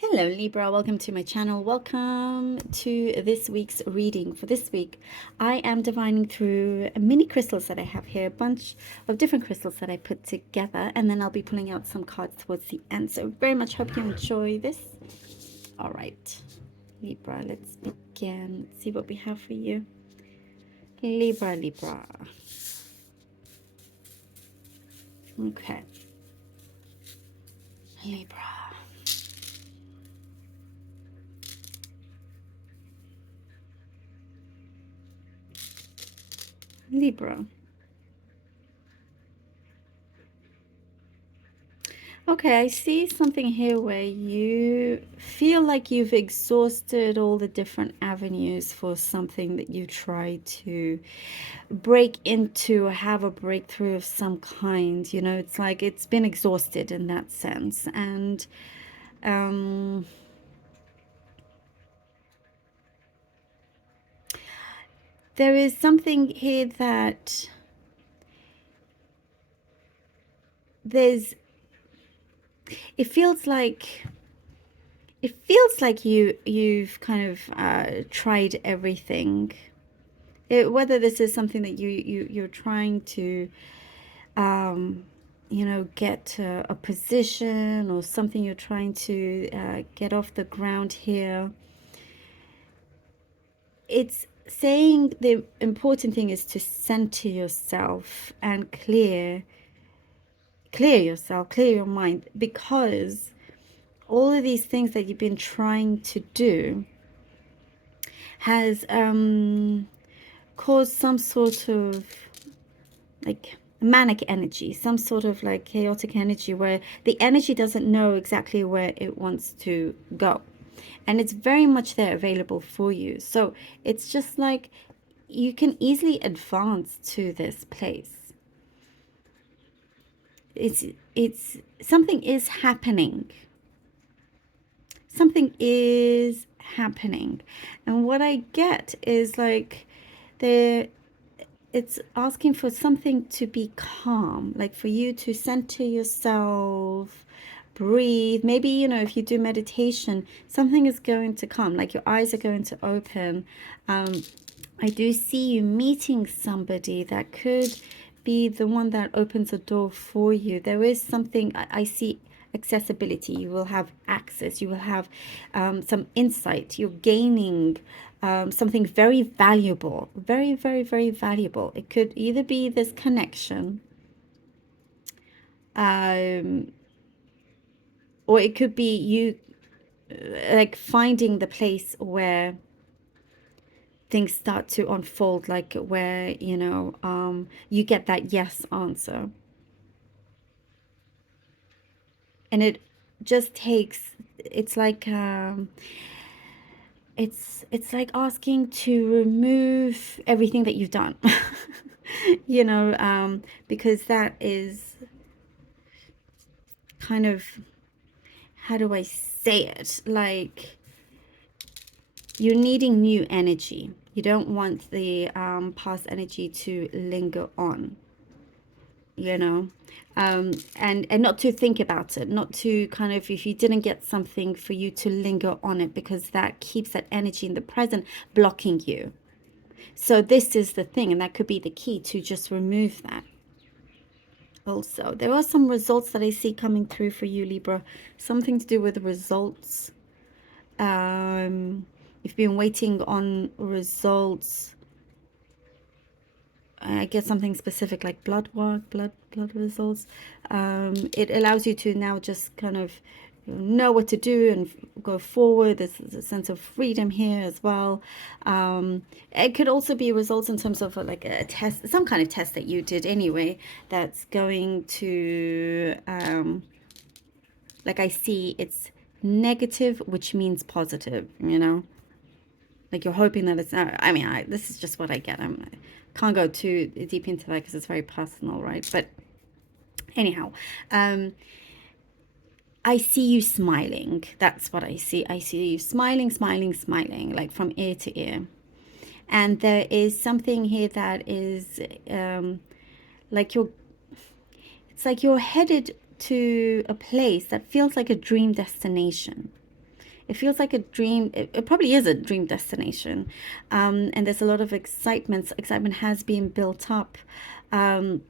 Hello Libra, welcome to my channel. Welcome to this week's reading. For this week, I am divining through mini crystals that I have here, a bunch of different crystals that I put together, and then I'll be pulling out some cards towards the end. So very much hope you enjoy this. All right, Libra, let's begin. Let's see what we have for you. Libra. Okay. Libra. Libra. Okay, I see something here where you feel like you've exhausted all the different avenues for something that you try to break into or have a breakthrough of some kind. You know, it's like it's been exhausted in that sense. And there is something here that it feels like you've kind of tried everything. Whether this is something that you're trying to you know, get a position or something you're trying to get off the ground here. It's saying the important thing is to center yourself and clear yourself, clear your mind, because all of these things that you've been trying to do has caused some sort of like manic energy, some sort of like chaotic energy where the energy doesn't know exactly where it wants to go. And it's very much there available for you. So it's just like you can easily advance to this place. It's something is happening. Something is happening. And what I get is like it's asking for something to be calm, like for you to center yourself, breathe. Maybe, you know, if you do meditation, something is going to come, like your eyes are going to open. I do see you meeting somebody that could be the one that opens a door for you. There is something I see. Accessibility, you will have access, you will have some insight, you're gaining something very valuable, very valuable. It could either be this connection, or it could be you like finding the place where things start to unfold, like where, you know, you get that yes answer. And it just takes, it's like it's like asking to remove everything that you've done. You know, because that is kind of, how do I say it, like you're needing new energy. You don't want the past energy to linger on, you know, and not to think about it, not to kind of, if you didn't get something, for you to linger on it, because that keeps that energy in the present blocking you. So this is the thing, and that could be the key to just remove that. Also, there are some results that I see coming through for you, Libra, something to do with the results. You've been waiting on results. I get something specific like blood work, blood results. It allows you to now just kind of know what to do and go forward. There's a sense of freedom here as well. It could also be results in terms of like a test, some kind of test that you did anyway, that's going to, like I see it's negative, which means positive, you know? Like you're hoping that it's not, I mean, this is just what I get. I can't go too deep into that because it's very personal, right? But anyhow, I see you smiling. That's what I see. I see you smiling, like from ear to ear. And there is something here that is like it's like you're headed to a place that feels like a dream destination. It feels like a dream. It probably is a dream destination. And there's a lot of excitement. Excitement has been built up. Um,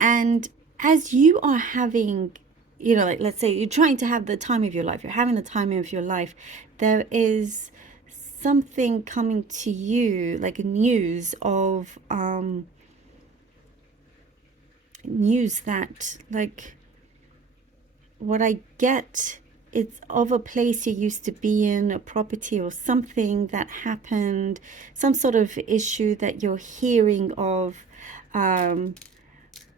and as you are having, like let's say you're trying to have the time of your life, you're having the time of your life, there is something coming to you like news of news that like what I get, it's of a place you used to be in, a property or something that happened, some sort of issue that you're hearing of,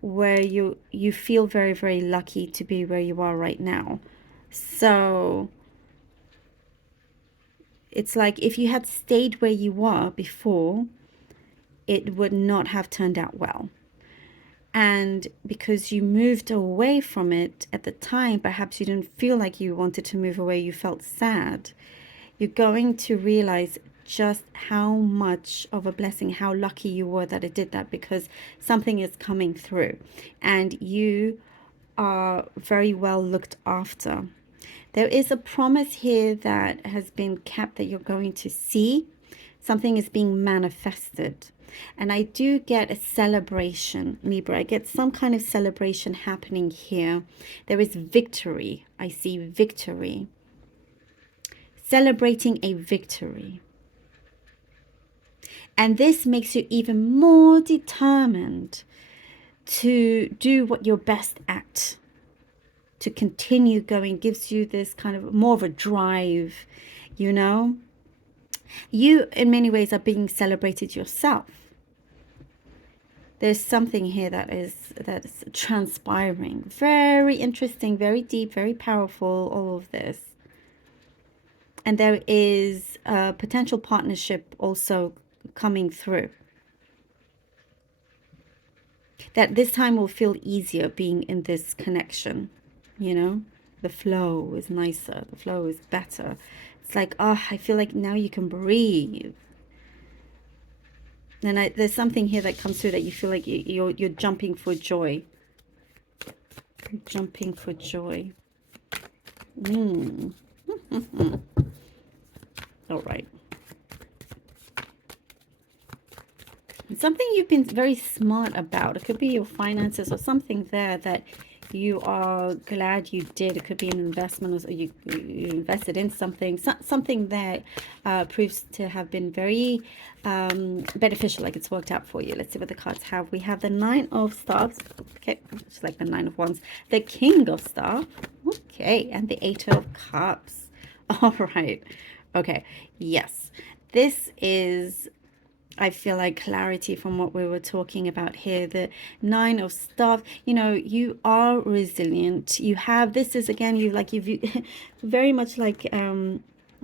where you feel very, very lucky to be where you are right now. So it's like if you had stayed where you were before, it would not have turned out well. And because you moved away from it at the time, perhaps you didn't feel like you wanted to move away, you felt sad. You're going to realize just how much of a blessing, how lucky you were that it did that, because something is coming through and you are very well looked after. There is a promise here that has been kept that you're going to see. Something is being manifested. And I do get a celebration, Libra. I get some kind of celebration happening here. There is victory. I see victory. Celebrating a victory. And this makes you even more determined to do what you're best at, to continue going. Gives you this kind of more of a drive, You, in many ways, are being celebrated yourself. There's something here that's transpiring. Very interesting, very deep, very powerful, all of this. And there is a potential partnership also coming through. That this time will feel easier being in this connection, The flow is nicer. The flow is better. It's like, oh, I feel like now you can breathe. And there's something here that comes through that you feel like you're jumping for joy. Jumping for joy. All right. Something you've been very smart about. It could be your finances or something there that you are glad you did. It could be an investment, or you invested in something. Something that proves to have been very beneficial, like it's worked out for you. Let's see what the cards have. We have the Nine of Staves. Okay, it's like the Nine of Wands. The King of Staff. Okay, and the Eight of Cups. All right. Okay, yes. This is, I feel like, clarity from what we were talking about here. The Nine of Staff, you are resilient. You have, this is again, you've very much like,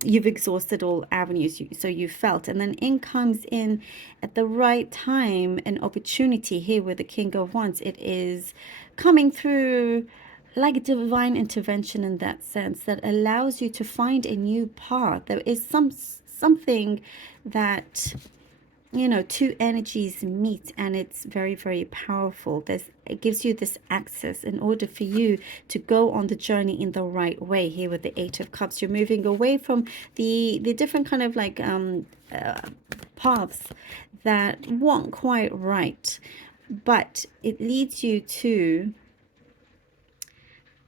you've exhausted all avenues. So you felt, and then in comes in at the right time, an opportunity here with the King of Wands. It is coming through like divine intervention in that sense, that allows you to find a new path. There is something that, two energies meet, and it's very, very powerful. It gives you this access in order for you to go on the journey in the right way. Here with the Eight of Cups, you're moving away from the different kind of like paths that weren't quite right, but it leads you to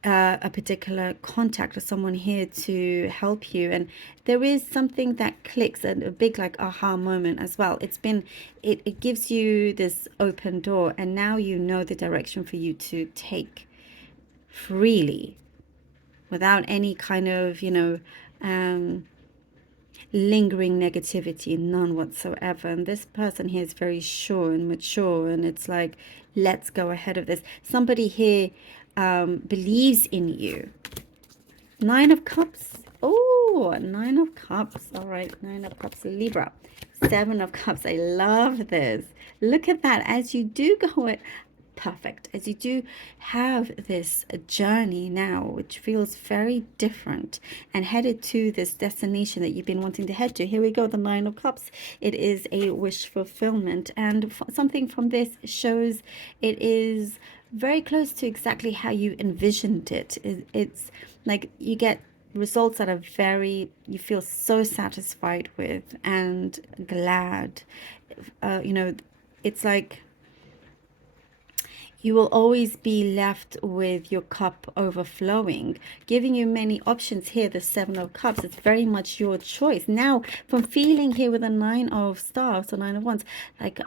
a particular contact or someone here to help you. And there is something that clicks, and a big like aha moment as well. It gives you this open door, and now you know the direction for you to take freely, without any kind of lingering negativity, none whatsoever. And this person here is very sure and mature, and it's like, let's go ahead of this. Somebody here believes in you. Nine of Cups. Oh, Nine of Cups. All right, Nine of Cups, Libra. Seven of Cups. I love this. Look at that. As you do go it, perfect. As you do have this journey now, which feels very different, and headed to this destination that you've been wanting to head to. Here we go, the Nine of Cups. It is a wish fulfillment, and something from this shows it is very close to exactly how you envisioned it. It's like you get results that are very, you feel so satisfied with and glad. You know, it's like you will always be left with your cup overflowing, giving you many options here. The 7 of Cups, it's very much your choice. Now, from feeling here with the 9 of Staves or 9 of Wands, like,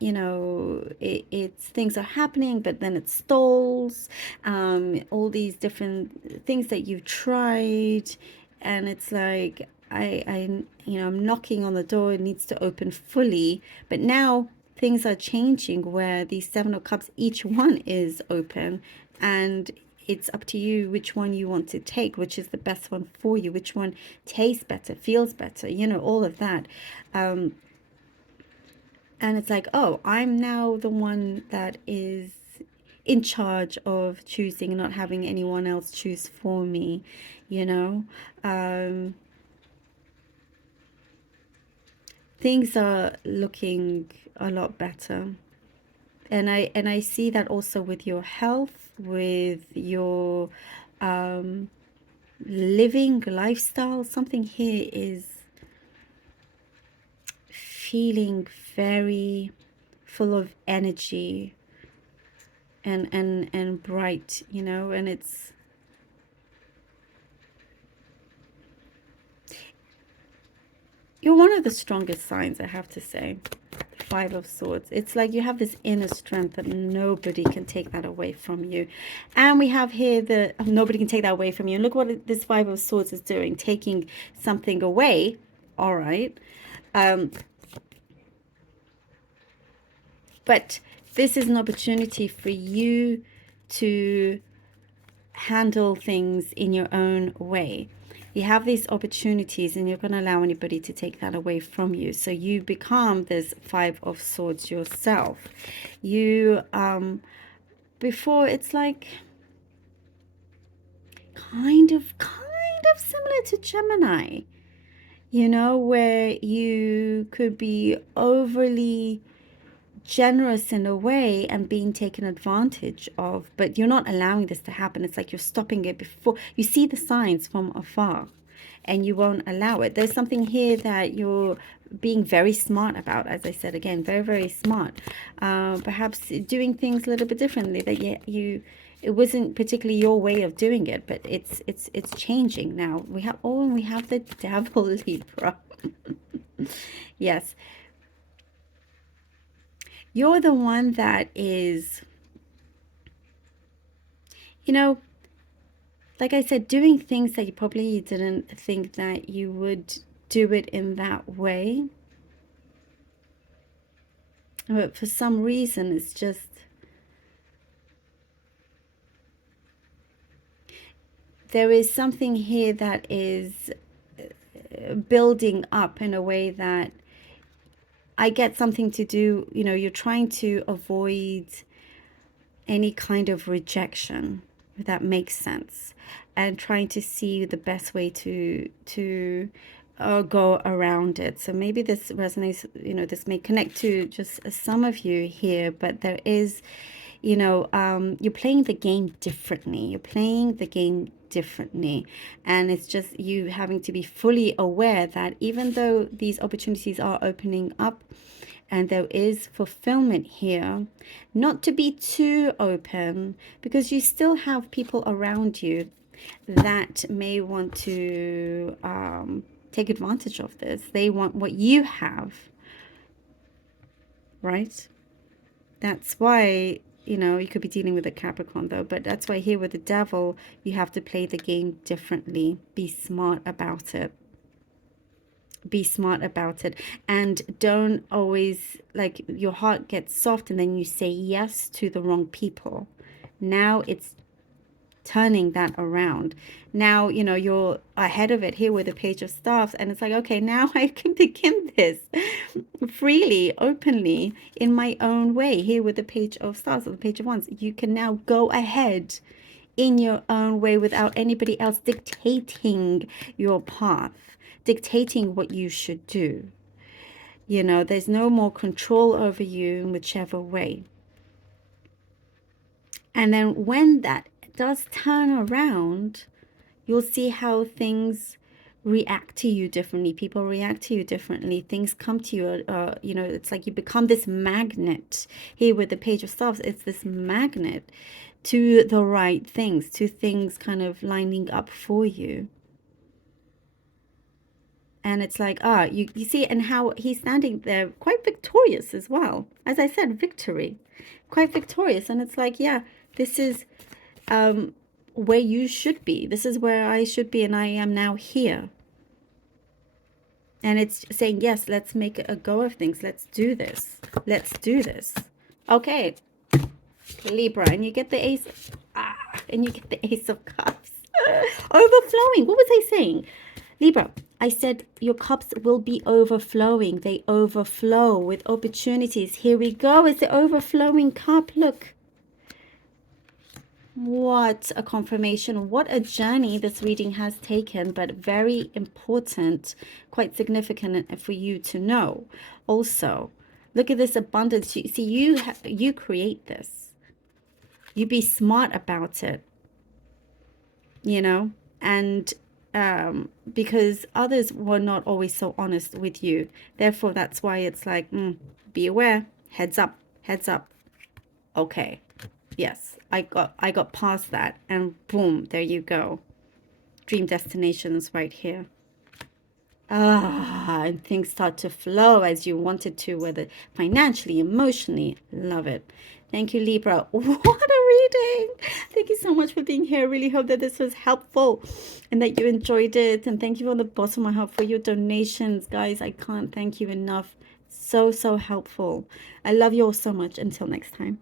you know, it's things are happening, but then it stalls, all these different things that you've tried. And it's like, you know, I'm knocking on the door, it needs to open fully. But now things are changing where these 7 of Cups, each one is open, and it's up to you which one you want to take, which is the best one for you, which one tastes better, feels better, you know, all of that. And it's like, oh, I'm now the one that is in charge of choosing, not having anyone else choose for me, you know. Things are looking a lot better. And I see that also with your health, with your living lifestyle. Something here is feeling very full of energy and bright, you know. And it's, you're one of the strongest signs, I have to say. 5 of Swords. It's like you have this inner strength that nobody can take that away from you. And we have here the nobody can take that away from you. And look what this 5 of Swords is doing, taking something away. All right. But this is an opportunity for you to handle things in your own way. You have these opportunities and you're going to allow anybody to take that away from you. So you become this 5 of Swords yourself. You, before, it's like kind of similar to Gemini, you know, where you could be overly generous in a way and being taken advantage of, but you're not allowing this to happen. It's like you're stopping it before you see the signs from afar, and you won't allow it. There's something here that you're being very smart about, as I said again, very, very smart. Perhaps doing things a little bit differently, that it wasn't particularly your way of doing it, but it's changing now. We have the Devil, Libra. Yes, you're the one that is, you know, like I said, doing things that you probably didn't think that you would do it in that way. But for some reason, it's just, there is something here that is building up in a way that I get something to do, you know, you're trying to avoid any kind of rejection, if that makes sense, and trying to see the best way to go around it. So maybe this resonates, you know, this may connect to just some of you here, but there is, you know, you're playing the game differently. You're playing the game differently, and it's just you having to be fully aware that even though these opportunities are opening up and there is fulfillment here, not to be too open, because you still have people around you that may want to take advantage of this. They want what you have, right? That's why, you know, you could be dealing with a Capricorn though, but that's why here with the Devil, you have to play the game differently. Be smart about it. Be smart about it, and don't always, like, your heart gets soft and then you say yes to the wrong people. Now it's turning that around. Now, you know, you're ahead of it here with the Page of Staves, and it's like, okay, now I can begin this freely, openly, in my own way. Here with the Page of Staves or the Page of Wands, you can now go ahead in your own way without anybody else dictating your path, dictating what you should do. You know, there's no more control over you in whichever way. And then when that does turn around, You'll see how things react to you differently. People react to you differently. Things come to you. You know, it's like you become this magnet. Here with the Page of Swords, it's this magnet to the right things, to things kind of lining up for you. And it's like, you see, and how he's standing there quite victorious as well. As I said, victory, quite victorious. And it's like, yeah, this is where you should be. This is where I should be, and I am now here. And it's saying, yes, let's make a go of things. Let's do this. Let's do this. Okay, Libra, and you get the ace, and you get the Ace of Cups. Overflowing. What was I saying? Libra, I said your cups will be overflowing. They overflow with opportunities. Here we go. It's the overflowing cup. Look. What a confirmation. What a journey this reading has taken, but very important, quite significant for you to know. Also, look at this abundance. You see, you create this. You be smart about it, you know, and because others were not always so honest with you. Therefore, that's why it's like, be aware, heads up, heads up. Okay, yes, I got past that, and boom, there you go. Dream destinations right here. And things start to flow as you wanted to, whether financially, emotionally. Love it. Thank you, Libra. What a reading. Thank you so much for being here. I really hope that this was helpful and that you enjoyed it. And thank you from the bottom of my heart for your donations. Guys, I can't thank you enough. So, so helpful. I love you all so much. Until next time.